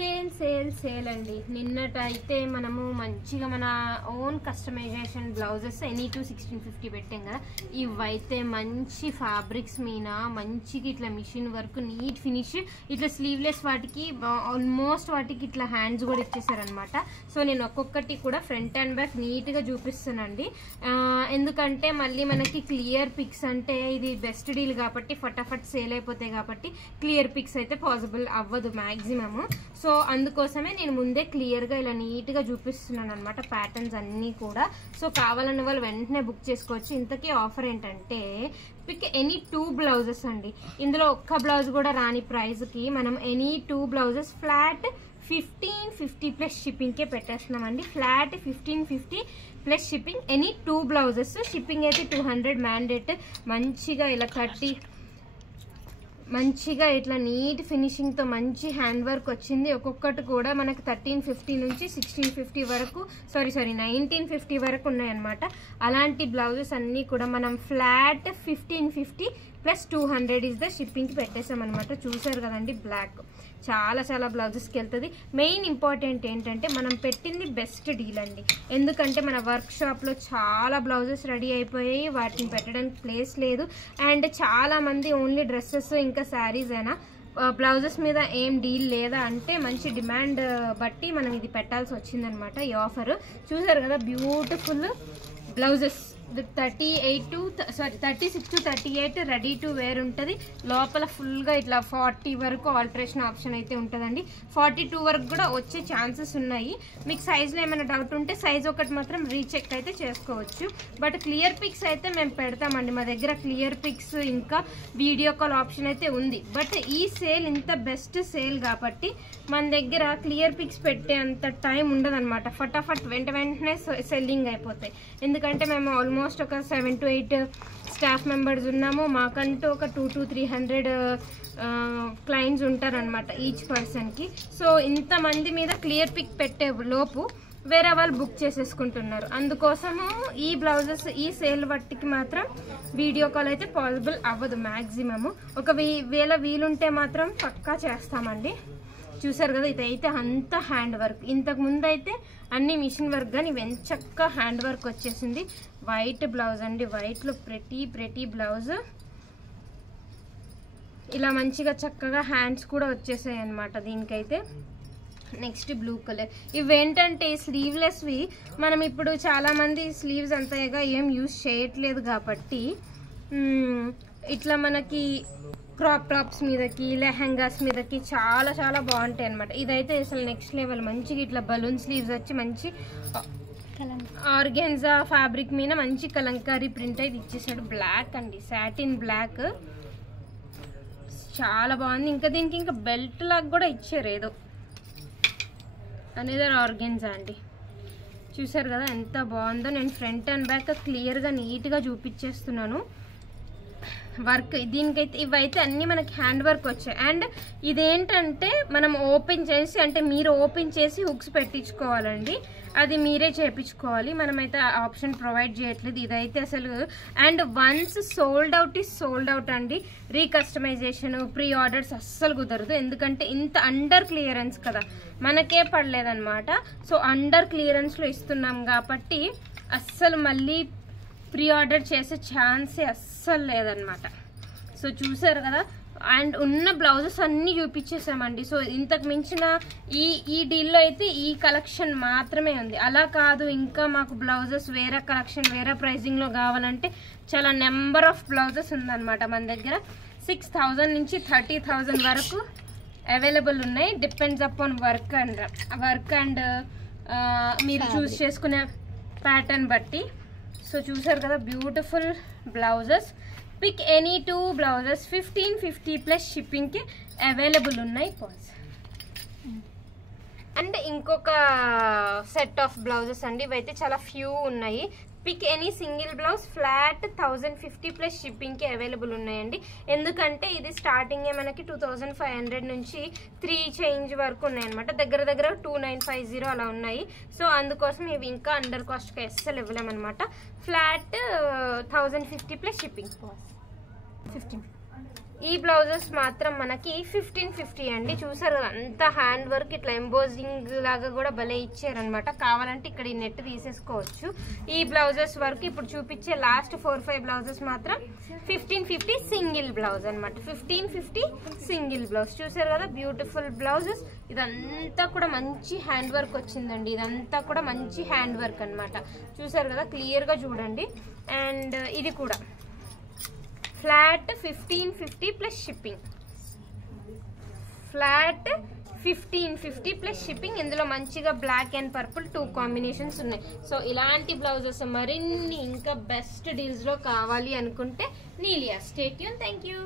Sale అండి. నిన్నటైతే మనము మంచిగా మన ఓన్ కస్టమైజేషన్ బ్లౌజెస్ ఎనీ టు 1650 పెట్టాం కదా. ఇవైతే మంచి ఫ్యాబ్రిక్స్ మీద మంచిగా ఇట్లా మిషన్ వర్క్ నీట్ ఫినిష్, ఇట్లా స్లీవ్లెస్ వాటికి ఆల్మోస్ట్ వాటికి ఇట్లా హ్యాండ్స్ కూడా ఇచ్చేసారనమాట. సో నేను ఒక్కొక్కటి కూడా ఫ్రంట్ అండ్ బ్యాక్ నీట్గా చూపిస్తానండి. ఎందుకంటే మళ్ళీ మనకి క్లియర్ పిక్స్ అంటే ఇది బెస్ట్ డీల్ కాబట్టి ఫటాఫట్ సేల్ అయిపోతాయి కాబట్టి క్లియర్ పిక్స్ అయితే పాసిబుల్ అవ్వదు మ్యాక్సిమమ్. సో అందుకోసమే నేను ముందే క్లియర్గా ఇలా నీట్గా చూపిస్తున్నాను అనమాట ప్యాటర్న్స్ అన్నీ కూడా. సో కావాలన్న వాళ్ళు వెంటనే బుక్ చేసుకోవచ్చు. ఇంతకీ ఆఫర్ ఏంటంటే పిక్ ఎనీ 2 బ్లౌజెస్ అండి. ఇందులో ఒక్క బ్లౌజ్ కూడా రాని ప్రైస్కి మనం ఎనీ 2 బ్లౌజెస్ ఫ్లాట్ 1550 ప్లస్ షిప్పింగ్కే పెట్టేస్తున్నామండి. Flat 1550 plus shipping any 2 blouses. Shipping అయితే 200 మ్యాండేట్. మంచిగా ఇలా 30 మంచిగా ఇట్లా నీట్ ఫినిషింగ్తో మంచి హ్యాండ్ వర్క్ వచ్చింది. ఒక్కొక్కటి కూడా మనకు 1350 నుంచి 1650 వరకు 1950 వరకు ఉన్నాయన్నమాట. అలాంటి బ్లౌజెస్ అన్నీ కూడా మనం ఫ్లాట్ 1550 ప్లస్ 200 ఇస్ ద షిప్పింగ్కి పెట్టేసామన్నమాట. చూసారు కదండి, బ్లాక్ చాలా బ్లౌజెస్కి వెళ్తుంది. మెయిన్ ఇంపార్టెంట్ ఏంటంటే మనం పెట్టింది బెస్ట్ డీల్ అండి. ఎందుకంటే మన వర్క్ షాప్లో చాలా బ్లౌజెస్ రెడీ అయిపోయాయి, వాటిని పెట్టడానికి ప్లేస్ లేదు. అండ్ చాలామంది ఓన్లీ డ్రెస్సెస్ ఇంకా శారీస్ అయినా బ్లౌజెస్ మీద ఏం డీల్ లేదా అంటే మంచి డిమాండ్ బట్టి మనం ఇది పెట్టాల్సి వచ్చిందనమాట ఈ ఆఫర్. చూసారు కదా beautiful blouses 36 to 38 ready to wear ఉంటుంది. లోపల ఫుల్గా ఇట్లా 40 వరకు ఆల్టరేషన్ ఆప్షన్ అయితే ఉంటుందండి. 42 వరకు కూడా వచ్చే ఛాన్సెస్ ఉన్నాయి. మీకు సైజ్లో ఏమైనా డౌట్ ఉంటే సైజ్ ఒకటి మాత్రం రీచెక్ అయితే చేసుకోవచ్చు. బట్ క్లియర్ పిక్స్ అయితే మేము పెడతామండి. మా దగ్గర క్లియర్ పిక్స్ ఇంకా వీడియో కాల్ ఆప్షన్ అయితే ఉంది. బట్ ఈ సేల్ ఇంత బెస్ట్ సేల్ కాబట్టి మన దగ్గర క్లియర్ పిక్స్ పెట్టే అంత టైం ఉండదన్నమాట. ఫటాఫట్ వెంటనే సెల్లింగ్ అయిపోతాయి. ఎందుకంటే మేము ఆల్మోస్ట్ ఒక 7 to 8 స్టాఫ్ మెంబర్స్ ఉన్నాము. మాకంటూ ఒక 200 to 300 క్లయింట్స్ ఉంటారనమాట ఈచ్ పర్సన్కి. సో ఇంతమంది మీద క్లియర్ పిక్ పెట్టే లోపు వేరే వాళ్ళు బుక్ చేసేసుకుంటున్నారు. అందుకోసము ఈ బ్లౌజెస్ ఈ సేల్ బట్టికి మాత్రం వీడియో కాల్ అయితే పాసిబుల్ అవ్వదు మ్యాక్సిమము. ఒకవేళ వీలుంటే మాత్రం పక్కా చేస్తామండి. చూసారు కదా, ఇదైతే అంత హ్యాండ్ వర్క్. ఇంతకు ముందు అయితే అన్ని మిషన్ వర్క్, కానీ వెంచక్క హ్యాండ్ వర్క్ వచ్చేసింది. వైట్ బ్లౌజ్ అండి, వైట్లో ప్రెటీ బ్లౌజ్. ఇలా మంచిగా చక్కగా హ్యాండ్స్ కూడా వచ్చేసాయి అనమాట దీనికైతే. Next blue colour. ఇవేంటంటే స్లీవ్లెస్వి. మనం ఇప్పుడు చాలామంది స్లీవ్స్ అంతగా ఏం యూజ్ చేయట్లేదు కాబట్టి ఇట్లా మనకి క్రాప్ టాప్స్ మీదకి లెహంగాస్ మీదకి చాలా బాగుంటాయి అనమాట. ఇదైతే అసలు నెక్స్ట్ లెవెల్. మంచిగా ఇట్లా బలూన్ స్లీవ్స్ వచ్చి మంచి ఆర్గాన్జా ఫ్యాబ్రిక్ మీద మంచి కలంకారీ ప్రింట్ అయితే ఇచ్చేసాడు. బ్లాక్ అండి, సాటిన్ బ్లాక్, చాలా బాగుంది. ఇంకా దీనికి ఇంకా బెల్ట్ లాగా కూడా ఇచ్చారు ఏదో అనేది ఆర్గాన్జా అండి. చూసారు కదా ఎంత బాగుందో. నేను ఫ్రంట్ అండ్ బ్యాక్ క్లియర్గా నీట్గా చూపించేస్తున్నాను వర్క్. దీనికైతే ఇవైతే అన్నీ మనకి హ్యాండ్ వర్క్ వచ్చాయి. అండ్ ఇదేంటంటే మనం ఓపెన్ చేసి, అంటే మీరు ఓపెన్ చేసి హుక్స్ పెట్టించుకోవాలండి. అది మీరే చేయించుకోవాలి. మనమైతే ఆప్షన్ ప్రొవైడ్ చేయట్లేదు ఇదైతే అసలు. And once sold out is sold out అండి. రీకస్టమైజేషన్ ప్రీ ఆర్డర్స్ అస్సలు కుదరదు. ఎందుకంటే ఇంత అండర్ క్లియరెన్స్ కదా, మనకే పడలేదన్నమాట. సో అండర్ క్లియరెన్స్లో ఇస్తున్నాం కాబట్టి అస్సలు మళ్ళీ ప్రీ ఆర్డర్ చేసే ఛాన్సే అస్సలు లేదనమాట. సో చూసారు కదా, అండ్ ఉన్న బ్లౌజెస్ అన్నీ చూపించేసామండి. సో ఇంతకు మించిన ఈ డీల్లో అయితే ఈ కలెక్షన్ మాత్రమే ఉంది. అలా కాదు, ఇంకా మాకు బ్లౌజెస్ వేరే కలెక్షన్ వేరే ప్రైజింగ్లో కావాలంటే చాలా నెంబర్ ఆఫ్ బ్లౌజెస్ ఉందన్నమాట మన దగ్గర. 6000 నుంచి 30,000 వరకు అవైలబుల్ ఉన్నాయి. డిపెండ్స్ అపాన్ వర్క్ అండ్ మీరు చూస్ చేసుకునే ప్యాటర్న్ బట్టి. సో చూసారు కదా beautiful blouses. Pick any 2 blouses 1550 plus షిప్పింగ్కి అవైలబుల్ ఉన్నాయి. అండ్ ఇంకొక సెట్ ఆఫ్ బ్లౌజెస్ అండి. ఇవైతే చాలా ఫ్యూ ఉన్నాయి. Pick any single blouse flat 1050 plus షిప్పింగ్కి అవైలబుల్ ఉన్నాయండి. ఎందుకంటే ఇది స్టార్టింగే మనకి 2500 నుంచి 3 చేంజ్ వరకు ఉన్నాయన్నమాట. దగ్గర 2950 అలా ఉన్నాయి. సో అందుకోసం ఇవి ఇంకా అండర్ కాస్ట్కి అస్సలు ఇవ్వలేమన్నమాట. Flat 1050 plus shipping 15. ఈ బ్లౌజెస్ మాత్రం మనకి 1550 అండి. చూసారు కదా అంత హ్యాండ్ వర్క్ ఇట్లా ఎంబోజింగ్ లాగా కూడా భలే ఇచ్చారనమాట. కావాలంటే ఇక్కడ ఈ నెట్ తీసేసుకోవచ్చు. ఈ బ్లౌజెస్ వరకు ఇప్పుడు చూపించే లాస్ట్ 4-5 బ్లౌజెస్ మాత్రం 1550 సింగిల్ బ్లౌజ్ అనమాట. 1550 సింగిల్ బ్లౌజ్. చూసారు కదా బ్యూటిఫుల్ బ్లౌజెస్. ఇదంతా కూడా మంచి హ్యాండ్ వర్క్ వచ్చిందండి. ఇదంతా కూడా మంచి హ్యాండ్ వర్క్ అనమాట. చూసారు కదా క్లియర్ గా చూడండి. అండ్ ఇది కూడా flat 1550 plus shipping. Flat 1550 plus shipping. ఇందులో మంచిగా బ్లాక్ అండ్ పర్పుల్ 2 కాంబినేషన్స్ ఉన్నాయి. సో ఇలాంటి బ్లౌజెస్ మరిన్ని ఇంకా బెస్ట్ డీల్స్ లో కావాలి అనుకుంటే నీలియా. Stay tune. Thank you.